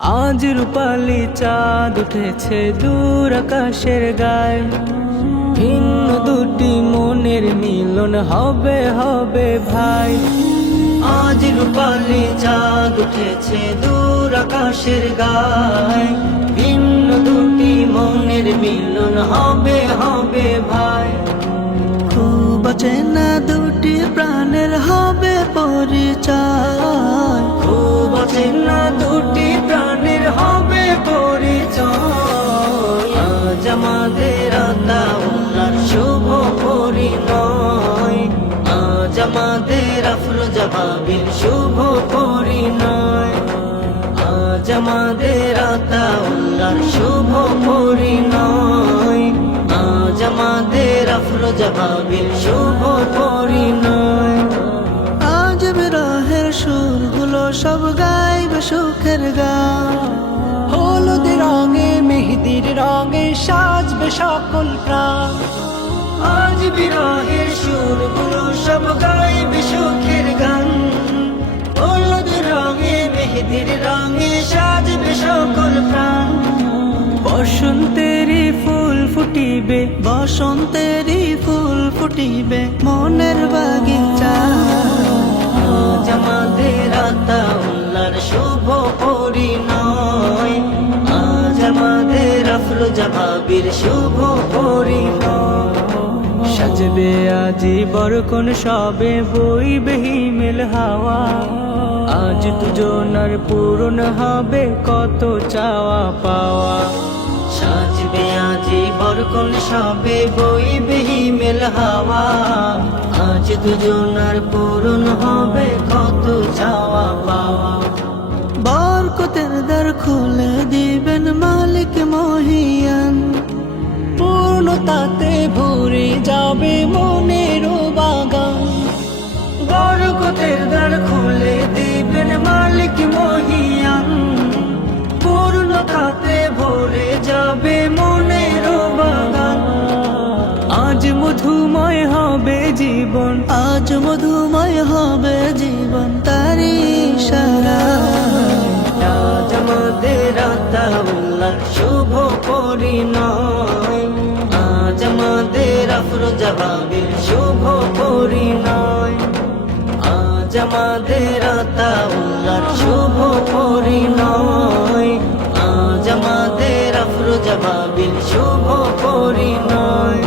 আজ রূপালি চাঁদ উঠেছে দূর আকাশের গায়ে, ভিন্ন দুটি মনের মিলন হবে হবে ভাই। আজ রূপালি চাঁদ উঠেছে দূর আকাশের গায়ে, ভিন্ন দুটি মনের মিলন হবে হবে ভাই। খুব চেনা দুটি প্রাণের হবে পরিচয়, খুব চেনা দুটি প্রাণের হবে পরিচয়। আজ আমাদের আতাউল্লাহর শুভ পরিণয়, আজ আমাদের আফরোজা ভাবির শুভ পরিণয়, আজ আমাদের আতাউল্লাহর শুভ পরিণয়, আজ আমাদের আফরোজা ভাবির শুভ পরিণয়। আজ বিরহের সুরগুলো সব গাইবে সুখের গান, হলুদ রঙে মেহেদির রঙে সাজবে সকল প্রাণ। আজ বিরহের সুরগুলো সব গাইবে সুখের গান, হলুদ রঙে মেহেদির রঙে সাজবে সকল প্রাণ। বসন্তেরই ফুল ফুটিবে, বসন্তেরই ফুল ফুটিবে মনের বাগিচা। আজ আমাদের আতাউল্লাহর শুভ পরিণয়, আজ আমাদের আফরোজা ভাবির শুভ পরিণয়। সাজবে আজি বরকন সবে বইবে হিমেল হাওয়া, আজ দুজনার পূরণ হবে কত চাওয়া পাওয়া। সাজবে আজি বরকন সবে বইবে হিমেল হাওয়া, আজ দুজনার পূরণ হবে কত চাওয়া পাওয়া। বরকতের দ্বার খুলে দিবেন মালিক মহিয়ান, পূর্ণতাতে ভরে যাবে মনের বাগান। বরকতের দ্বার খুলে দিবেন মালিক মহিয়ান, পূর্ণতাতে ভরে যাবে মনের বাগান। আজ মধুময় হবে জীবন, আজ মধুময় হবে জীবন তারি সারা। আজ আমাদের আতাউল্লাহর শুভ পরিণয়, আজ আমাদের আফরোজা ভাবির শুভ পরিণয়, আজ আমাদের আতাউল্লাহর শুভ পরিণয়, আজ আমাদের আফরোজা ভাবির শুভ পরিণয়।